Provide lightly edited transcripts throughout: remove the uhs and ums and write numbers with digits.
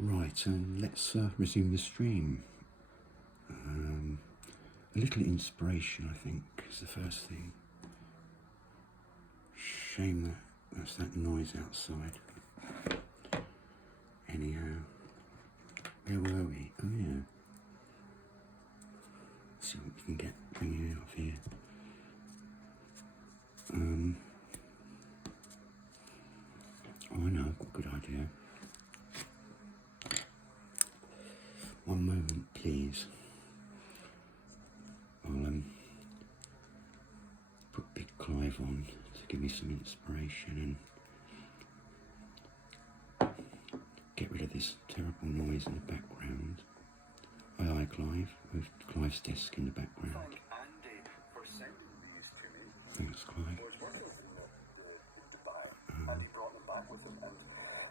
Right, and let's resume the stream. A little inspiration, I think, is the first thing. Shame that there's that noise outside. Anyhow, where were we? Oh yeah. Let's see what we can get bringing out of here. Oh, I know, I've got a good idea. One moment, please. I'll put Big Clive on to give me some inspiration and get rid of this terrible noise in the background. Aye, Clive, with Clive's desk in the background. Thanks, Clive.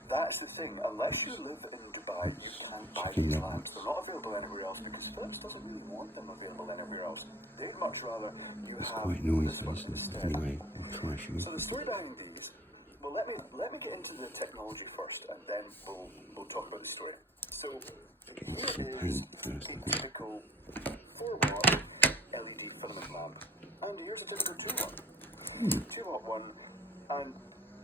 That's the thing, unless you live in Dubai, you can't buy these lamps. They're not available anywhere else because Philips doesn't really want them available anywhere else. They'd much rather you It's have quite noisy, this one isn't it? instead. Anyway, we'll try, shall we? So the story behind these, well, let me get into the technology first, and then we'll talk about the story. So Get into here some is paint first, I a think. typical 4-watt LED filament lamp, and here's a typical 2-watt. 2-watt one, and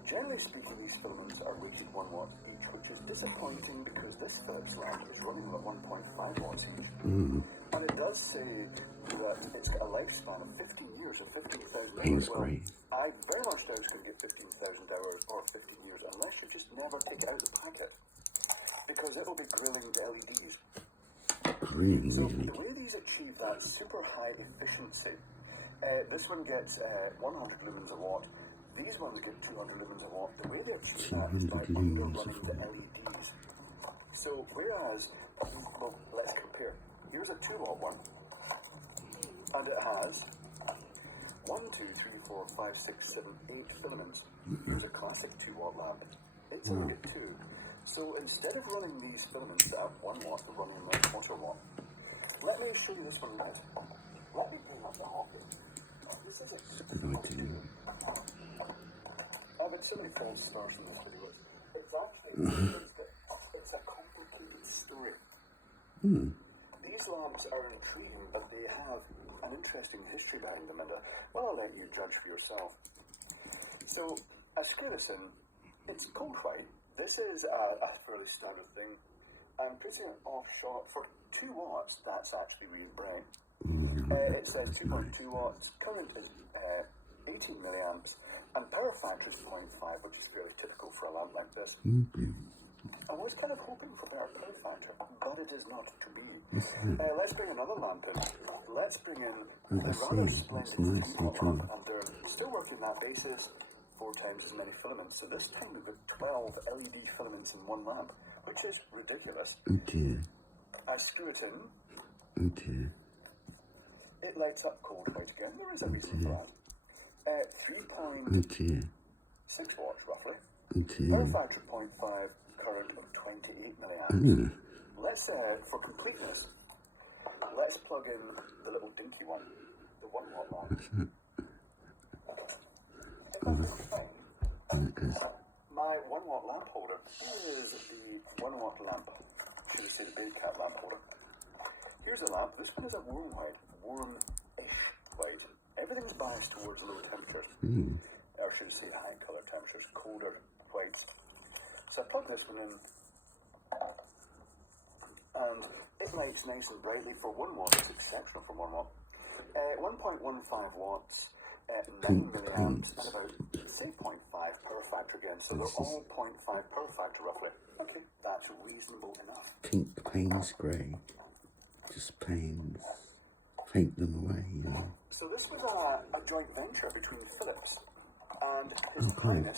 generally speaking, these filaments are rated 1 watt each, which is disappointing because this Philips lamp is running at 1.5 watts each. And it does say that it's got a lifespan of 15 years or 15,000 hours. Paint's Well, great. I very much doubt it's going to get 15,000 hours or 15 years unless you just never take it out of the packet, because it'll be grilling the LEDs. Green, So really. the way these achieve that super high efficiency, this one gets 100 lumens a watt. These ones get 200 lumens a watt. The way they achieve that is by 200 lumens a underrunning the watt. LEDs. So whereas, well, let's compare. Here's a 2-watt one, and it has 1, 2, 3, 4, 5, 6, 7, 8 filaments. Here's a classic 2-watt lamp. It's only got 2. So instead of running these filaments at 1 watt, they're running them at 1/4 watt. Let me show you this one red. Let me bring up the Hawking. This is a Good idea. I've had so many false starts from this video. It's actually it's a complicated story. These lamps are intriguing, but they have an interesting history behind them, and well, I'll let you judge for yourself. So, a Skirison, it's cold white. This is a fairly standard thing, and putting it off short for 2 watts, that's actually really bright. It says 2.2 watts, current is 18 milliamps, and power factor is 0.5, which is very typical for a lamp like this. I was kind of hoping for better power factor, but it is not to be. Let's bring another lamp in. Let's bring in a rather splendid 2-watt lamp, and they're still working that basis, 4 times as many filaments. So this time we've got 12 LED filaments in one lamp, which is ridiculous. Oh dear. I screw it in. Oh dear. It lights up cold white again. There is a reason for that. 3.6 Oh dear. watts roughly. Oh Power dear. factor 0.5, current of 28 milliamps. Let's, for completeness, let's plug in the little dinky one, the 1-watt lamp. My 1-watt lamp holder is the 1-watt lamp. Should we say the Big Cat lamp holder? Here's a lamp. This one is a warm white, warm-ish white. Everything's biased towards low temperatures. Or should we say high color temperatures, colder whites. So I plug this one in, and it lights nice and brightly for 1 watt. It's exceptional for 1 watt. 1.15 watts, 9 milliamps, and about, say, 0.5 power factor again. So they're all 0.5 power factor roughly. Okay, that's reasonable enough. Pink Payne's grey. Just Payne's. Paint them away, you know. So this was a joint venture between Philips and His Highness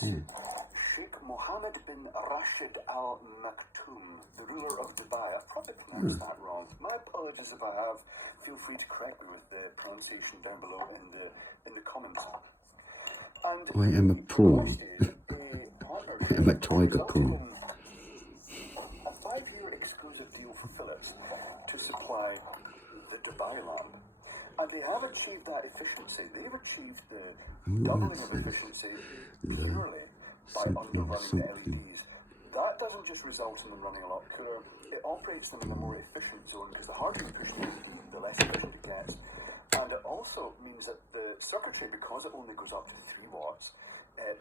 Sheikh Mohammed bin Rashid Al Maktoum, the ruler of Dubai. I probably pronounced that wrong. My apologies if I have. Feel free to correct me with the pronunciation down below in the comments. And I am a prawn. I am a tiger prawn. A 5-year exclusive deal for Philips to supply the Dubai lamp. And they have achieved that efficiency. They've achieved the doubling of efficiency purely by underrunning the LEDs. That doesn't doesn't just result in them running a lot cooler, it operates them in a more efficient zone because the harder you push it, the less efficient it gets. And it also means that the circuitry, because it only goes up to 3 watts,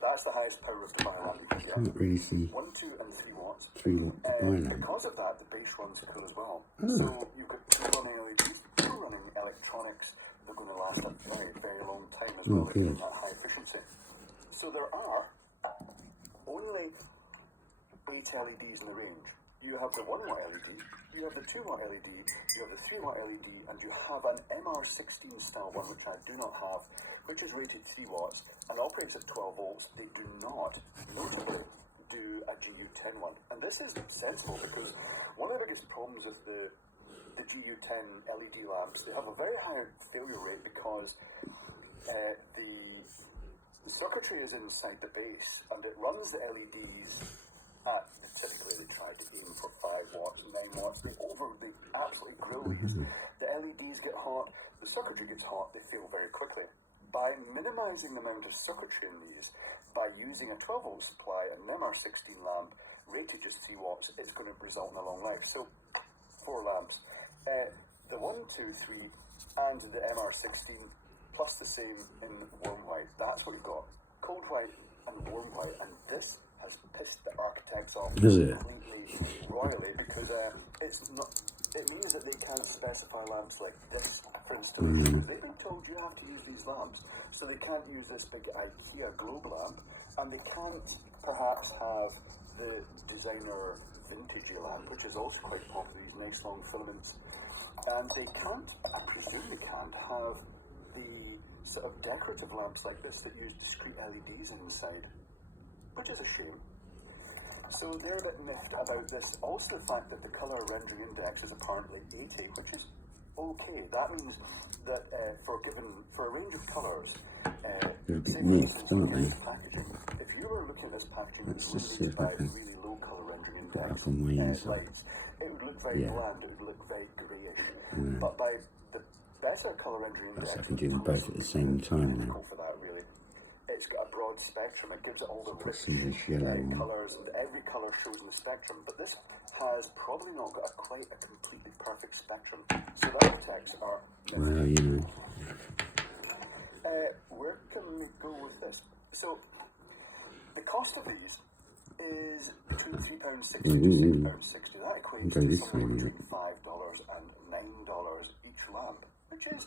that's the highest power of the Biolambic here. Can't really see 1, 2 and 3 watts. 3 watt Biolambic. Because of that, the base runs cool as well. So you've got 2 running LEDs, 2 running electronics. They're going to last a very, very long time as well good. at that high efficiency. So there are only 8 LEDs in the range. You have the 1 watt LED, you have the 2 watt LED, you have the 3 watt LED, and you have an MR16 style one, which I do not have, which is rated 3 watts and operates at 12 volts. They do not, notably, do a GU10 one. And this is sensible because one of the biggest problems with the GU10 LED lamps, they have a very high failure rate because the circuitry is inside the base and it runs the LEDs at, typically they try to aim for 5 watts, 9 watts, they absolutely grill these. The LEDs get hot, the circuitry gets hot, they fail very quickly. By minimizing the amount of circuitry in these, by using a 12 volt supply, an MR16 lamp rated just 3 watts, it's going to result in a long life. So 4 lamps. The 1, 2, 3 and the MR16 plus the same in warm white. That's what we've got. Cold white and warm white. And this has pissed the architects off completely royally because it's not. It means that they can't specify lamps like this for installation. They've been told you have to use these lamps. So they can't use this big IKEA globe lamp, and they can't perhaps have the designer vintage lamp, which is also quite popular, these nice long filaments. And they can't, I presume they can't, have the sort of decorative lamps like this that use discrete LEDs inside, which is a shame. So they're a bit miffed about this. Also the fact that the colour rendering index is apparently 80, which is okay. That means that for a range of colours, they're a bit mixed, aren't they? packaging, if you were looking at this packaging Let's with just see if I can really low colour rendering put it index up on my inside. lights, it would look very bland, it would look very greyish. But by the better colour rendering index, I can do them both at the same time now. for that really. It's got a broad spectrum, it gives it all the Put some of this yellow on. colours, and every colour shows in the spectrum, but this has probably not got quite a completely perfect spectrum. So the architects are Well, you know. where can we go with this? So the cost of these is between £3.60 to £6.60. That equates Go to this somewhere way, between $5 and $9 each lamp, which is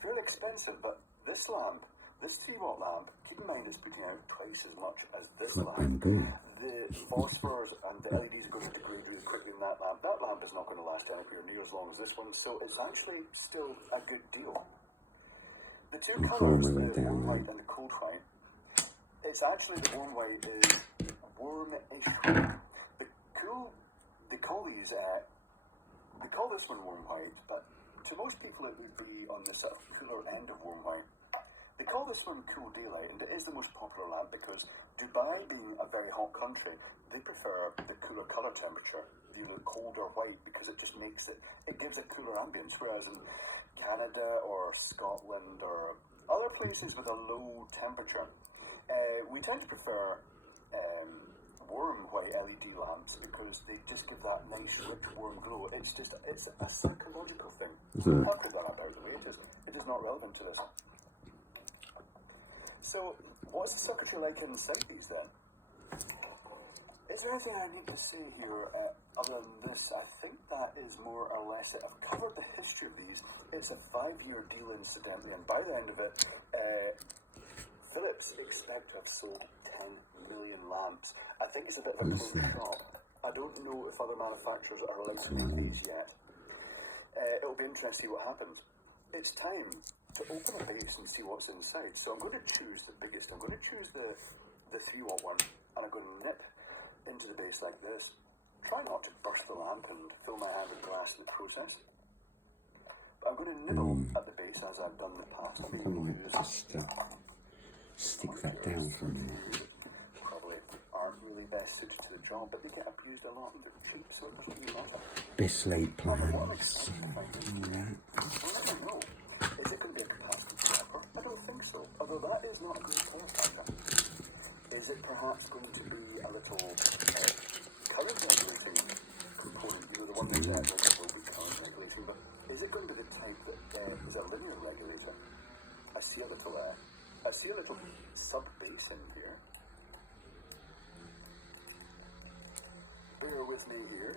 fairly expensive. But this lamp, this 3 watt lamp, keep in mind it's putting out twice as much as this Like lamp. bamboo. The phosphors and the LEDs are going to degrade really quickly in that lamp. That lamp is not going to last anywhere near as long as this one, so it's actually still a good deal. The two I'm colours, my way the down warm there. white and the cold white, it's actually the warm white is warm-ish. They call these, they call this one warm white, but to most people it would be on the sort of cooler end of warm white. They call this one Cool Daylight, and it is the most popular lamp because Dubai being a very hot country, they prefer the cooler colour temperature, the colder white, because it just makes it gives a cooler ambience, whereas in Canada or Scotland or other places with a low temperature, we tend to prefer warm white LED lamps because they just give that nice, rich, warm glow. It's a psychological thing. How could that about the way it is not relevant to this. So, what's the circuitry like inside these then? Is there anything I need to say here other than this? I think that is more or less it. I've covered the history of these. It's a 5-year deal, incidentally, and by the end of it, Philips expect to have sold 10 million lamps. I think it's a bit of a closed shop. I don't know if other manufacturers are allowed to make these yet. It'll be interesting to see what happens. It's time to open a base and see what's inside. So I'm going to choose the biggest. I'm going to choose the 3 watt one, and I'm going to nip into the base like this. Try not to burst the lamp and fill my hand with glass in the process. But I'm going to nibble at the base as I've done in the past. I think I might just stick that down for a minute. Probably aren't really best suited to the job, but they get abused a lot and they're cheap, so it doesn't really matter. Bislade plans. I don't know. Is it going to be a capacitive stepper? I don't think so. Although that is not a great colour factor. Is it perhaps going to be a little current There's a voltage current regulation, but is it going to be the type that is a linear regulator? I see a little sub-bass in here. Bear with me here.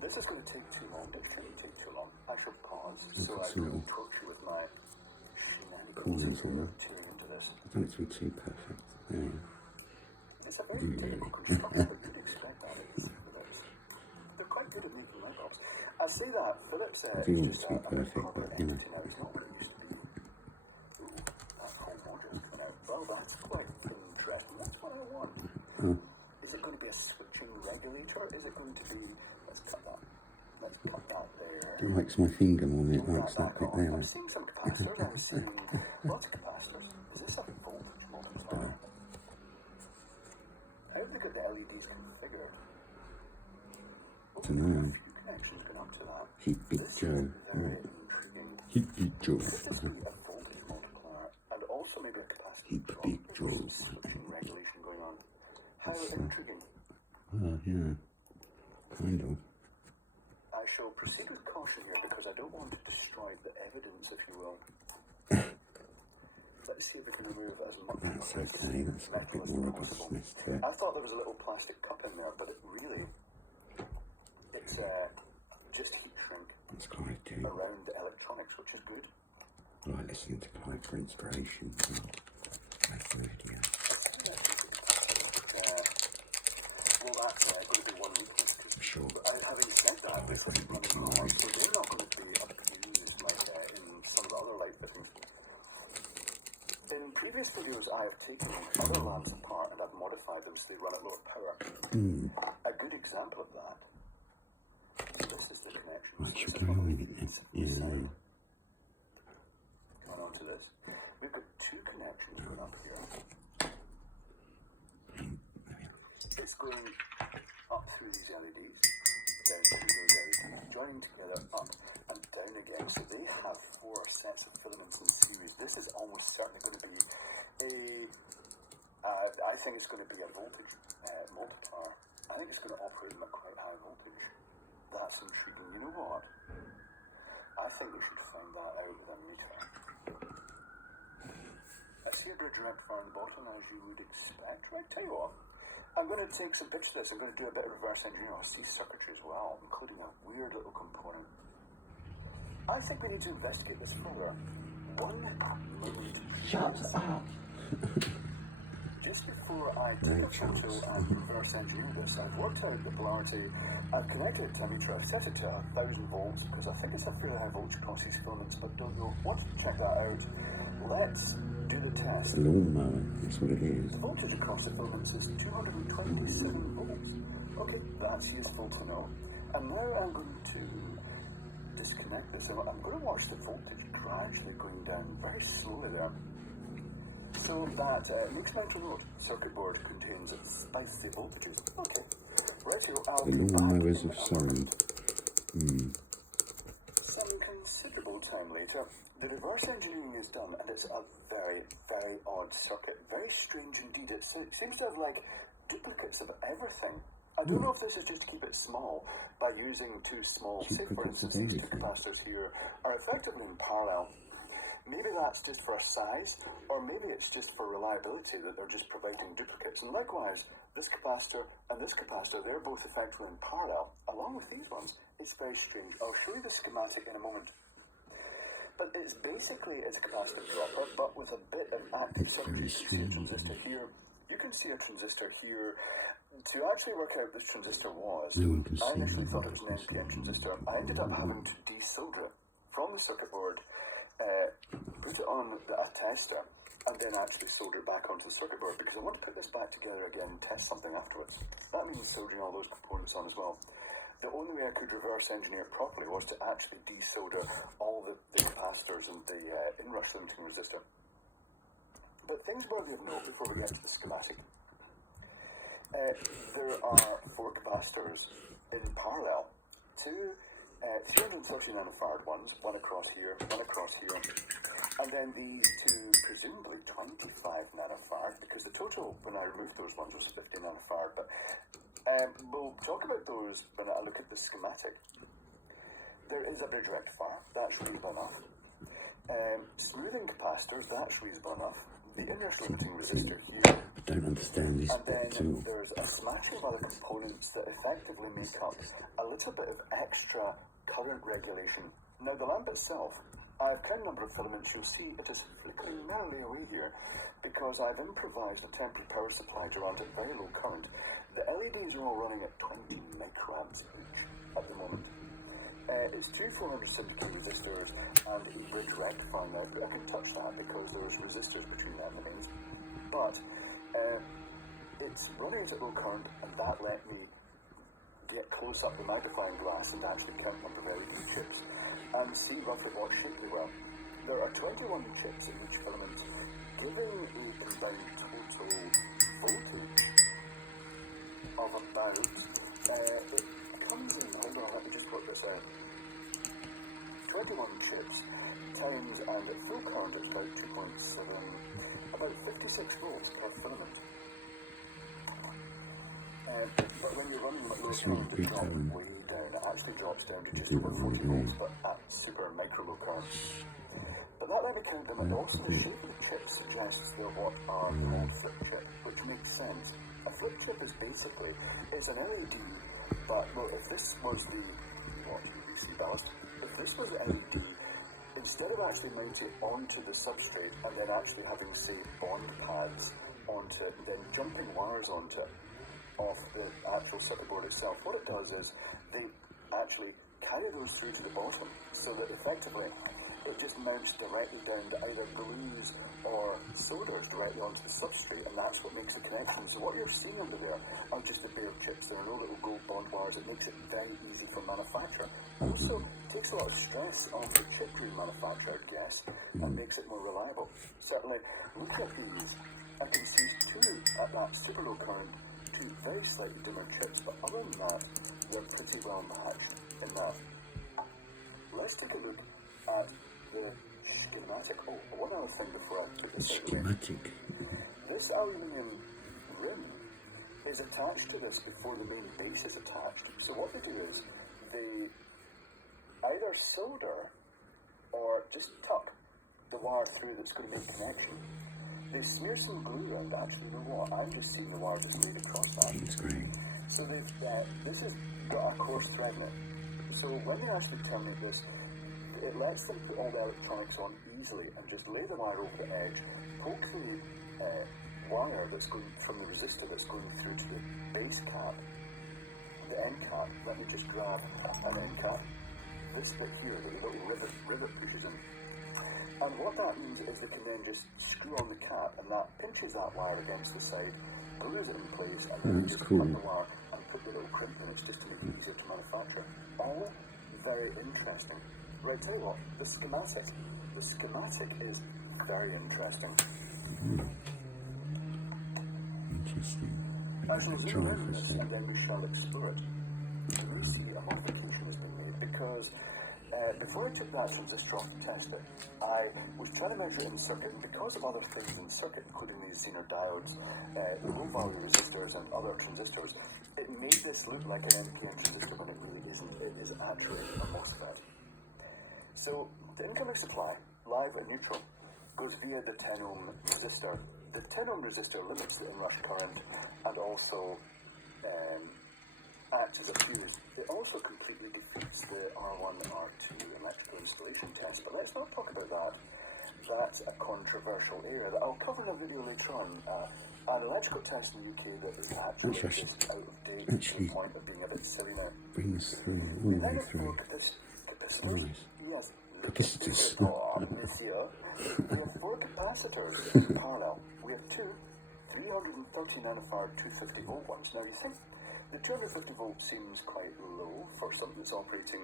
This is going to take too long. It shouldn't take too long. I should pause so I can approach you with my corners on there. tune into this. I don't want it to be too perfect. There. It's a very typical construction. I did expect that. They're quite good at making light bulbs. I say that Philips I do want it to be perfect, but you know. now he's not what he used to be. Ooh, that whole motor's coming out. Well, that's quite interesting. That's what I want. Oh, Is it going to be a switching regulator? Is it going to be... Let's cut that. Let's cut that there. it likes my finger more than it Bring likes that bit on. there. I'm seeing some capacitors. I'm seeing lots of capacitors. Is this a voltage multiplier? How have they got the LEDs configured? I don't know. A few connections going up to that. Hippie This Joe. is very intriguing. Hippie Joe. Could this be a voltage multiplier and also maybe a capacitor Hippie drop? Joe. There's some switching regulation going on. How intriguing. Yeah. Kind of. I shall proceed with caution here because I don't want to destroy the evidence, if you will. Let's see if we can remove as much That's of this okay. That's got a bit metal more as possible. robustness to it. I thought there was a little plastic cup in there, but it really, it's just heat shrink That's Clive too. around the electronics, which is good. I like listening to Clive for inspiration. Like the video. Well, that's going to be one weakness. For sure. But having said that, this is running low, so they're not going to be abused like in some of the other light fittings. In previous videos, I have taken other lamps apart and I've modified them so they run at lower power. A good example of that. This is the connection. Right, So should this we is go what on we it then? use Yeah. inside. Going on to this. We've got two connections going up here. It's going up through these LEDs, down through those LEDs, joining together up and down again. So they have four sets of filaments in series. This is almost certainly going to be I think it's going to be a voltage multiplier. I think it's going to operate at quite high voltage. That's intriguing. You know what? I think we should find that out with a meter. I see a bridge rectifier on the bottom, as you would expect. Right, tell you what. I'm going to take some pictures of this. I'm going to do a bit of reverse engineering. I'll see circuitry as well, including a weird little component. I think we need to investigate this further. One moment. Shut up. Just before I take a photo and reverse engineer this, I've worked out the polarity. I've connected it to a meter. I've set it to 1,000 volts because I think it's a fairly high voltage across these filaments, but don't know. Want to check that out? Let's do the test. It's a lawnmower. That's what it is. The voltage across the filaments is 227 volts. Okay, that's useful to know. And now I'm going to disconnect this. I'm going to watch the voltage gradually going down very slowly there. So that makes mental note. Circuit board contains spicy voltages. Okay. Right, I'll The be back lawnmowers in of a Surrey. moment. Some considerable time later, the reverse engineering is done, and it's a very, very odd circuit. Very strange indeed. It seems to have like duplicates of everything. I don't know if this is just to keep it small by using two small, say for instance, these two capacitors here are effectively in parallel. Maybe that's just for a size, or maybe it's just for reliability that they're just providing duplicates. And likewise, this capacitor and this capacitor, they're both effectively in parallel, along with these ones. It's very strange. I'll show you the schematic in a moment. But it's basically, it's a capacitor dropper, but with a bit of active circuitry. You can see a transistor here. You can see a transistor here. To actually work out this transistor was, I initially thought it was an NPN transistor. I ended up having to desolder it from the circuit board, put it on a tester, and then actually solder it back onto the circuit board because I want to put this back together again and test something afterwards. That means soldering all those components on as well. The only way I could reverse engineer properly was to actually desolder all the capacitors and the inrush limiting resistor. But things worthy of note before we get to the schematic. There are four capacitors in parallel. Two 330 nanofarad ones, one across here, and then these two, presumably 25 nanofarad, because the total when I removed those ones was 50 nanofarad, but we'll talk about those when I look at the schematic. There is a bridge rectifier, that's reasonable enough. Smoothing capacitors, that's reasonable enough. The inner limiting resistor here. I don't understand this And then at all. there's a smattering of other components that effectively make up a little bit of extra current regulation. Now the lamp itself, I have counted a number of filaments. You'll see it is flickering merrily away here because I've improvised a temporary power supply to run at very low current. The LEDs are all running at 20 microamps each at the moment. It's two 470k resistors and a bridge rectifier now. I can touch that because there's resistors between them and the mains. But it's running at low current, and that let me get close up the magnifying glass and actually count on the very few chips and see roughly what shape they were. There are 21 chips in each filament, giving a combined total voltage of about, it comes in, hold on, let me just work this out. 21 chips times, and at full current it's about 2.7, about 56 volts per filament. But when you're running at low current, it drops way down. It actually drops down to just over 40 volts, but at super micro low current. But that let me count them, and also the shape of the chip suggests they're what are called flip chip, which makes sense. A flip chip is basically, it's an LED, but well, if this was the, what, UVC ballast, if this was LED, instead of actually mounting it onto the substrate and then actually having, say, bond pads onto it, and then jumping wires onto it, off the actual circuit board itself, what it does is they actually carry those through to the bottom so that effectively it just mounts directly down to either glues or solders directly onto the substrate, and that's what makes the connection. So what you're seeing under there are just a bare chips. There are no little gold bond wires. It makes it very easy for manufacture. Also takes a lot of stress off the chip manufacturer, I guess, and makes it more reliable. Certainly, look at these. I can see two at that super low current, two very slightly dimmer chips, but other than that, they're pretty well matched in that. Let's take a look at the schematic. Oh, one other thing before I put this out of the way. Schematic. This aluminium rim is attached to this before the main base is attached. So what they do is they either solder or just tuck the wire through that's going to make connection. They smear some glue around. Actually, you know what? I'm just seeing the wire just laid across that. That's great. So they've this has got a coarse thread in it. So when they actually terminate this, it lets them put all the electronics on easily and just lay the wire over the edge, poke the wire that's going from the resistor that's going through to the base cap, the end cap. Let me just grab an end cap. This bit here, the little rivet pushes in. And what that means is they can then just screw on the cap, and that pinches that wire against the side, glues it in place, and then that's just cool. cut the wire and put the little crimp in it just to make it easier to manufacture. All very interesting. Right, tell you what, the schematic is very interesting. Interesting. As we zoom Try in for a this, sec. and then we shall explore it, you see a modification has been made because before I took that transistor off to test it, I was trying to measure it in circuit, and because of other things in circuit, including these Zener diodes, low value resistors and other transistors, it made this look like an NPN transistor when it really isn't. It is actually a MOSFET. So the incoming supply, live and neutral, goes via the 10 ohm resistor. The 10 ohm resistor limits the inrush current and also acts as a fuse. It also completely defeats the R1 and R2 electrical installation test, but let's not talk about that. That's a controversial area that I'll cover in a video later on. An electrical test in the UK that is actually just out of date to the point of being a bit silly now. Bring this through, all the way through. Nice. Yes. Capacitors. Monsieur. We have 4 capacitors in parallel. We have 2 330 nanofarad 250 volt ones. Now you think the 250 volt seems quite low for something that's operating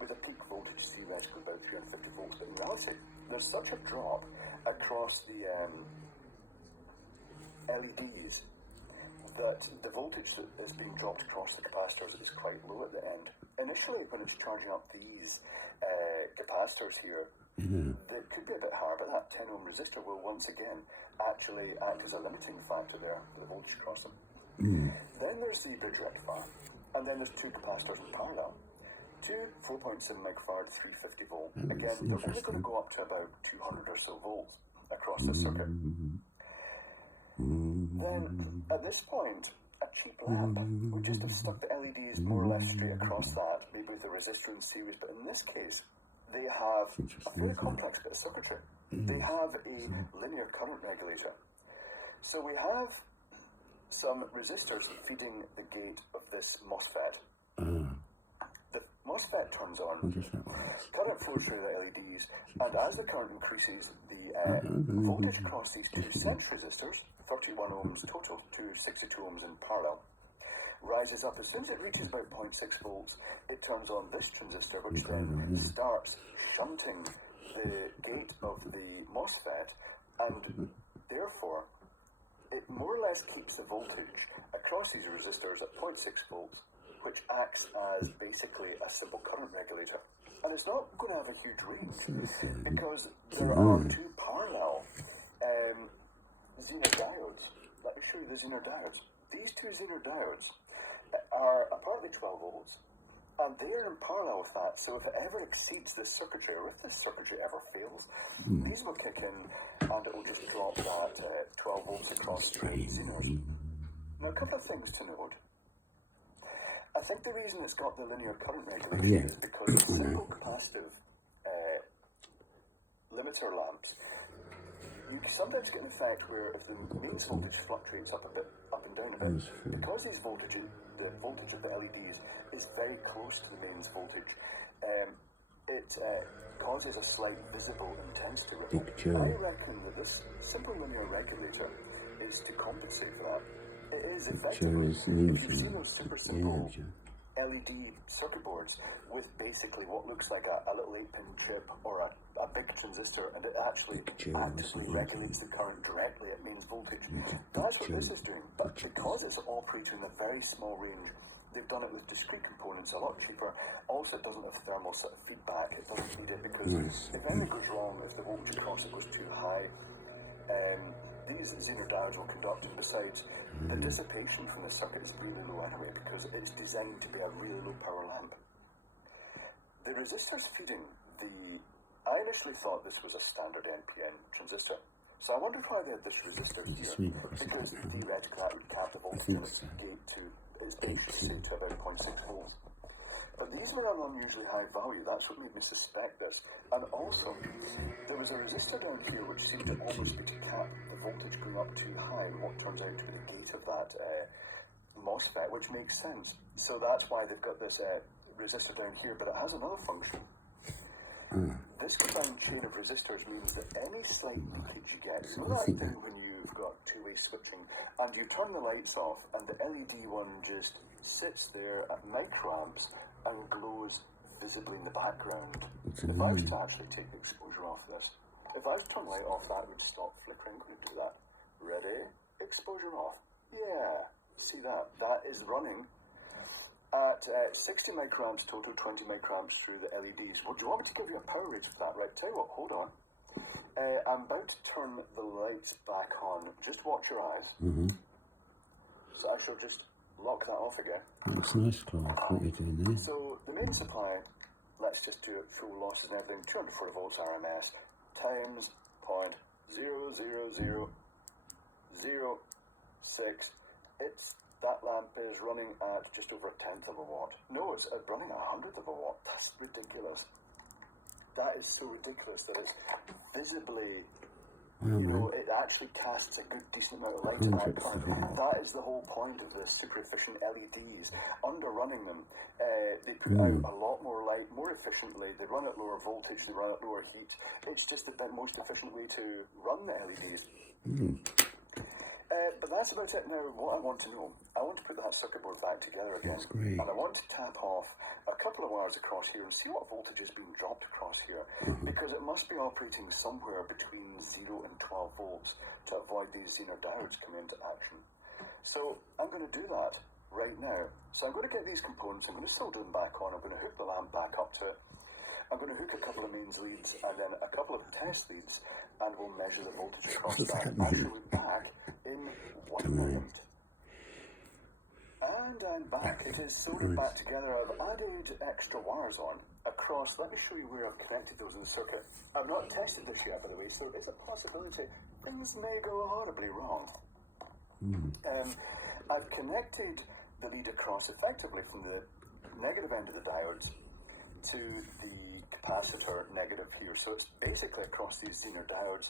with a peak voltage C less than about 350 volts, but in reality there's such a drop across the LEDs that the voltage that is being dropped across the capacitors is quite low at the end. Initially, when it's charging up these capacitors here, it could be a bit higher, but that 10 ohm resistor will once again actually act as a limiting factor there for the voltage crossing. Then there's the bridge rectifier, and then there's 2 capacitors in parallel. Two 4.7 microfarad 350 volt. That's Again, they're only going interesting. to go up to about 200 or so volts across the circuit. Then, at this point, a cheap lamp would just have stuck the LEDs more or less straight across that, maybe with a resistor in series, but in this case, they have a very complex bit of circuitry. They have a linear current regulator. So we have some resistors feeding the gate of this MOSFET. The MOSFET turns on, current flows through the LEDs, and as the current increases, the voltage across these two sense resistors, 31 ohms total to 62 ohms in parallel, rises up. As soon as it reaches about 0.6 volts, it turns on this transistor, which then starts shunting the gate of the MOSFET, and therefore it more or less keeps the voltage across these resistors at 0.6 volts, which acts as basically a simple current regulator. And it's not going to have a huge range because there are two parallel Zener diodes. Let me show you the Zener diodes. These two Zener diodes are apparently 12 volts, and they are in parallel with that. So if it ever exceeds this circuitry, or if this circuitry ever fails, these will kick in and it will just drop that 12 volts across the Zeners. Now, a couple of things to note. I think the reason it's got the linear current regulator is because simple capacitive limiter lamps, you sometimes get an effect where if the mains voltage fluctuates up and down a bit, because the voltage of the LEDs is very close to the mains voltage, it causes a slight visible intensity ripple. I reckon that this simple linear regulator is to compensate for that. It is effectively, if you've seen those super simple LED circuit boards with basically what looks like a little 8-pin chip or a big transistor, and it actually actively regulates the current directly at mains voltage. That's what this is doing, but because it's operating in a very small range, they've done it with discrete components, a lot cheaper. Also, it doesn't have thermal sort of feedback. It doesn't need it because if anything goes wrong, if the voltage across it goes too high, these Zener diodes will conduct, and besides, the dissipation from the circuit is really low anyway because it's designed to be a really low power lamp. The resistors feeding I initially thought this was a standard NPN transistor. So I wondered why they had this resistor here, because theoretically that would cap the voltage in its gate to its base to about 0.6 volts. But these were an unusually high value. That's what made me suspect this. And also, there was a resistor down here which seemed to almost be to cap the voltage going up too high in what turns out to be the gate of that MOSFET, which makes sense. So that's why they've got this resistor down here, but it has another function. This combined chain of resistors means that any slight leakage you get, you know that thing when you've got two-way switching and you turn the lights off and the LED one just sits there at microamps and glows visibly in the background. If I was to actually take the exposure off this, if I was to turn the light off, that would stop flickering. I'm going to do that. Ready? Exposure off. Yeah. See that? That is running at 60 microamps total, 20 microamps through the LEDs. Well, do you want me to give you a power rating for that? Right, tell you what, hold on. I'm about to turn the lights back on. Just watch your eyes. So I shall just lock that off again. That's nice, Clive, what you're doing there. So the main supply, let's just do it full losses and everything, 240 volts RMS times 0.00006. That lamp is running at just over 1/10 of a watt. No, it's running at 100th of a watt. That's ridiculous. That is so ridiculous that it's visibly, it actually casts a good decent amount of light in that current. That is the whole point of the super efficient LEDs. Under running them, they put out a lot more light more efficiently. They run at lower voltage, they run at lower heat. It's just the most efficient way to run the LEDs. But that's about it now. What I want to know, I want to put that circuit board back together again. That's great. And I want to tap off a couple of wires across here and see what voltage is being dropped across here. Because it must be operating somewhere between 0 and 12 volts to avoid these Zener diodes coming into action. So I'm going to do that right now. So I'm going to get these components, I'm going to solder them back on, I'm going to hook the lamp back up to it. I'm going to hook a couple of mains leads and then a couple of test leads, and we'll measure the voltage across that. I shall be back in 1 minute. And I'm back. It is soldered back together. I've added extra wires on across. Let me show you where I've connected those in the circuit. I've not tested this yet, by the way, so there's a possibility things may go horribly wrong. I've connected the lead across effectively from the negative end of the diodes to the capacitor negative here. So it's basically across these Zener diodes.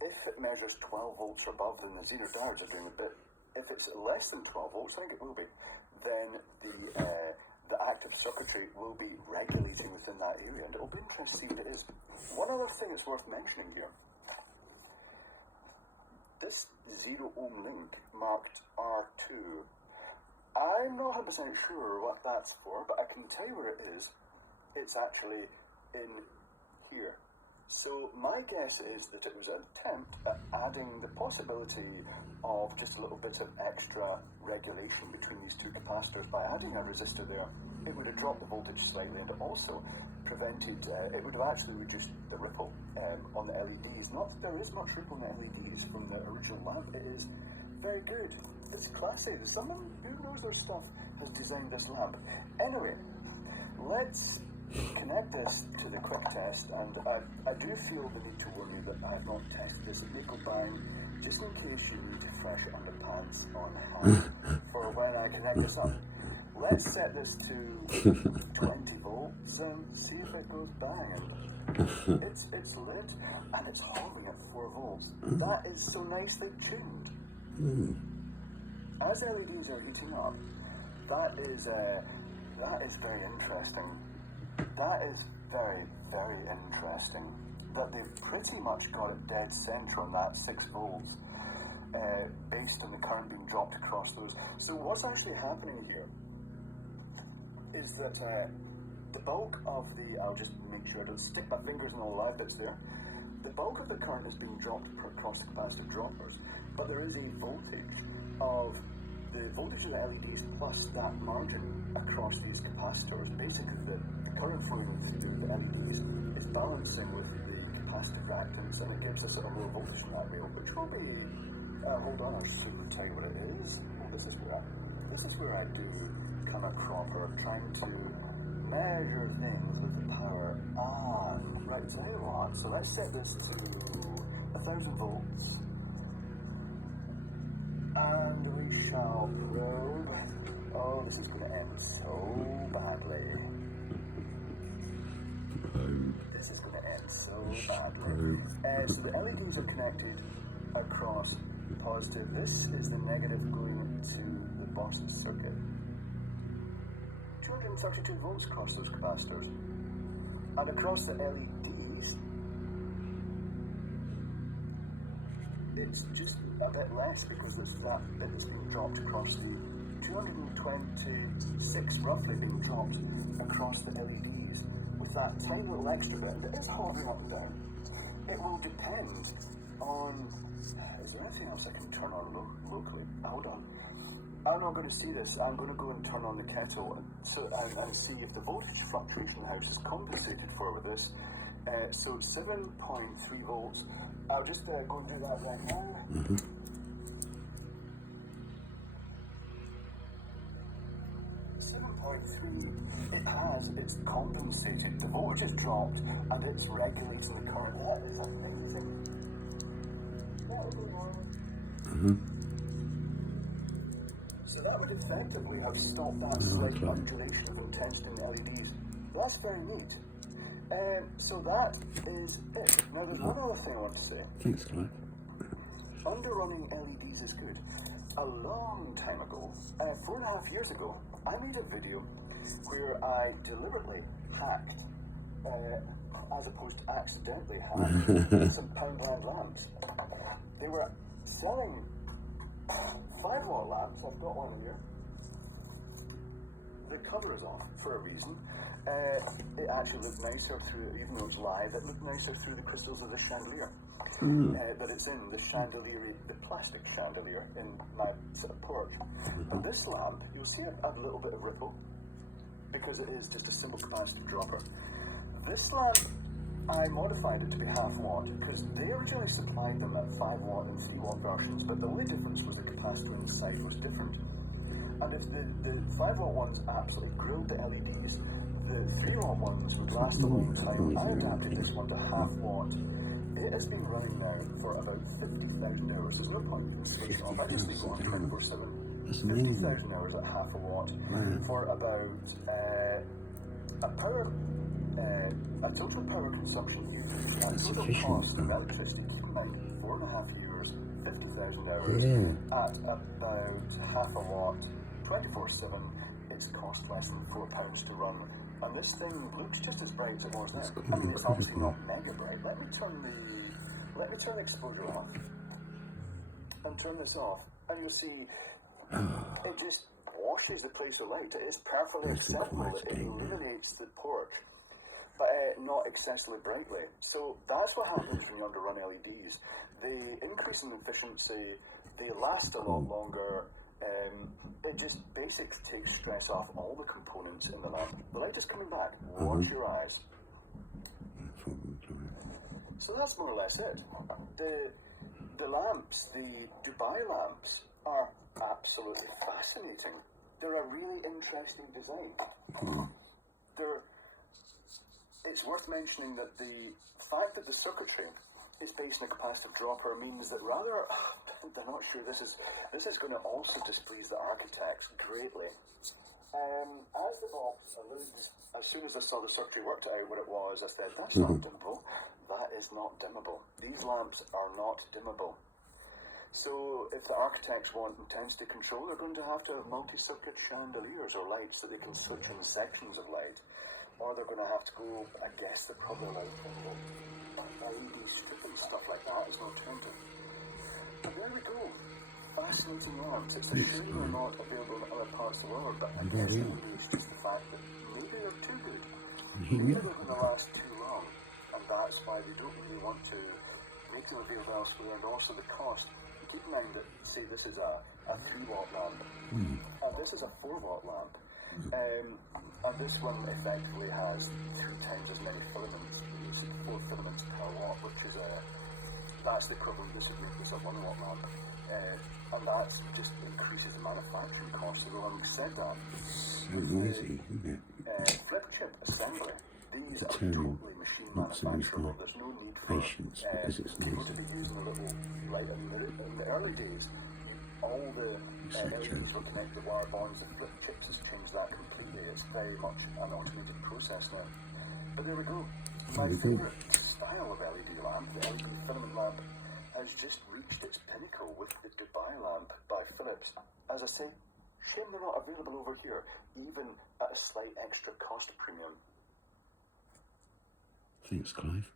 If it measures 12 volts or above, then the Zener diodes are doing a bit. If it's less than 12 volts, I think it will be, then the active circuitry will be regulating within that area, and it will be interesting to see if it is. One other thing that's worth mentioning here. This 0 ohm link marked R2, I'm not 100% sure what that's for, but I can tell you where it is. It's actually in here. So my guess is that it was an attempt at adding the possibility of just a little bit of extra regulation between these two capacitors. By adding a resistor there, it would have dropped the voltage slightly, and it also prevented, it would have actually reduced the ripple on the LEDs. Not that there is much ripple on the LEDs from the original lamp. It is very good. It's classy. Someone who knows their stuff has designed this lamp. Anyway, let's connect this to the quick test, and I do feel the need to warn you that I have not tested this. It may go bang, just in case you need fresh underpants on hand for when I connect this up. Let's set this to 20 volts and see if it goes bang. It's lit and it's hovering at 4 volts. That is so nicely tuned. As LEDs are heating up, that is very interesting. That is very, very interesting that they've pretty much got it dead center on that 6 volts based on the current being dropped across those. So what's actually happening here is that the bulk of the, I'll just make sure I don't stick my fingers in all the live bits there, the bulk of the current is being dropped across the capacitive droppers, but there is a voltage of the voltage of the LEDs plus that margin across these capacitors. Basically the current flowing through the LEDs is balancing with the capacitive reactance, and it gives us a low voltage in that rail, which will be, hold on, I'll soon tell you what it is. Oh, this is where I do come a cropper, trying to measure things with the power. Right, tell you what, so let's set this to 1000 volts. And we shall probe. Oh, this is going to end so badly. This is going to end so badly. So the LEDs are connected across positive. This is the negative going to the bottom circuit. 232 volts across those capacitors. And across the LEDs, it's just a bit less because it's that bit that's being dropped across the 226 roughly being dropped across the LEDs with that tiny little extra bit. It is hovering up and down. It will depend on, is there anything else I can turn on locally? Hold on. I'm not going to see this. I'm going to go and turn on the kettle and see if the voltage fluctuation in the house is compensated for with this. So 7.3 volts. I'll just go and do that right now. 7.3. It's compensated. The voltage is dropped and it's regulating the current. That is amazing. That would be one. So that would effectively have stopped that slight undulation of intensity in the LEDs. That's very neat. So that is it. Now there's one other thing I want to say. Thanks, Clive. Underrunning LEDs is good. A long time ago, 4.5 years ago, I made a video where I deliberately hacked, as opposed to accidentally hacked, some Poundland lamps. They were selling 5-watt lamps. I've got one here. The cover is off for a reason. It actually looked nicer through, even though it's live, it looked nicer through the crystals of the chandelier. That it's in the chandelier, the plastic chandelier in my sort of porch. And this lamp, you'll see it have a little bit of ripple because it is just a simple capacitive dropper. This lamp, I modified it to be half watt because they originally supplied them at 5 watt and 3 watt versions, but the only difference was the capacitor inside was different. And if the 5-watt ones absolutely grilled the LEDs, the 3-watt ones would last a long time. I adapted this one to half-watt. It has been running now for about 50,000 hours. There's no point in switching off. I just sleep on 24/7. That's amazing. 50,000 hours at half a watt for about a total power consumption used at total cost of electricity, keep in mind, 4.5 years, 50,000 hours at about half a watt, 24/7. It's cost less than £4 to run. And this thing looks just as bright as it was then. I mean, it's obviously not mega bright. Let me turn the exposure off and turn this off, and you'll see it just washes the place of light. It is perfectly acceptable. It illuminates the porch, but not excessively brightly. So that's what happens when you underrun LEDs. They increase in efficiency. They last a lot longer. It just basically takes stress off all the components in the lamp. The light is coming back. Watch your eyes. So that's more or less it. The lamps, the Dubai lamps, are absolutely fascinating. They're a really interesting design. It's worth mentioning that the fact that the circuitry is based on a capacitive dropper means that rather, they're not sure this is going to also displease the architects greatly. As the box alludes, as soon as I saw the circuitry, worked out what it was, I said, that's not dimmable. That is not dimmable. These lamps are not dimmable. So if the architects want intensity control, they're going to have multi-circuit chandeliers or lights that they can switch in sections of light. Or they're going to have to go, I guess they're probably like LED strip and stuff like that as an alternative. And there we go. Fascinating lamps. It's a shame they're not available in other parts of the world, but I guess maybe it's just the fact that maybe they're too good. Maybe they're going to last too long, and that's why they don't really want to make them available elsewhere, and also the cost. Keep in mind that, say, this is a 3-watt lamp, and this is a 4-watt lamp, and this one effectively has 3 times as many filaments. It's 4 filaments per watt, which is that's the equivalent. This would make this a 1-watt lamp, and that just increases the manufacturing cost. So having said that, so noisy, isn't it? Flip chip assembly. These are totally machine manufacturable. There's no need for people to be using a little light. In the early days, all the LEDs were connected wire bonds. The flip chips has changed that completely. It's very much an automated process now. But there we go. My favourite style of LED lamp, the LED filament lamp, has just reached its pinnacle with the Dubai lamp by Philips. As I say, shame they're not available over here, even at a slight extra cost premium. Thanks, Clive.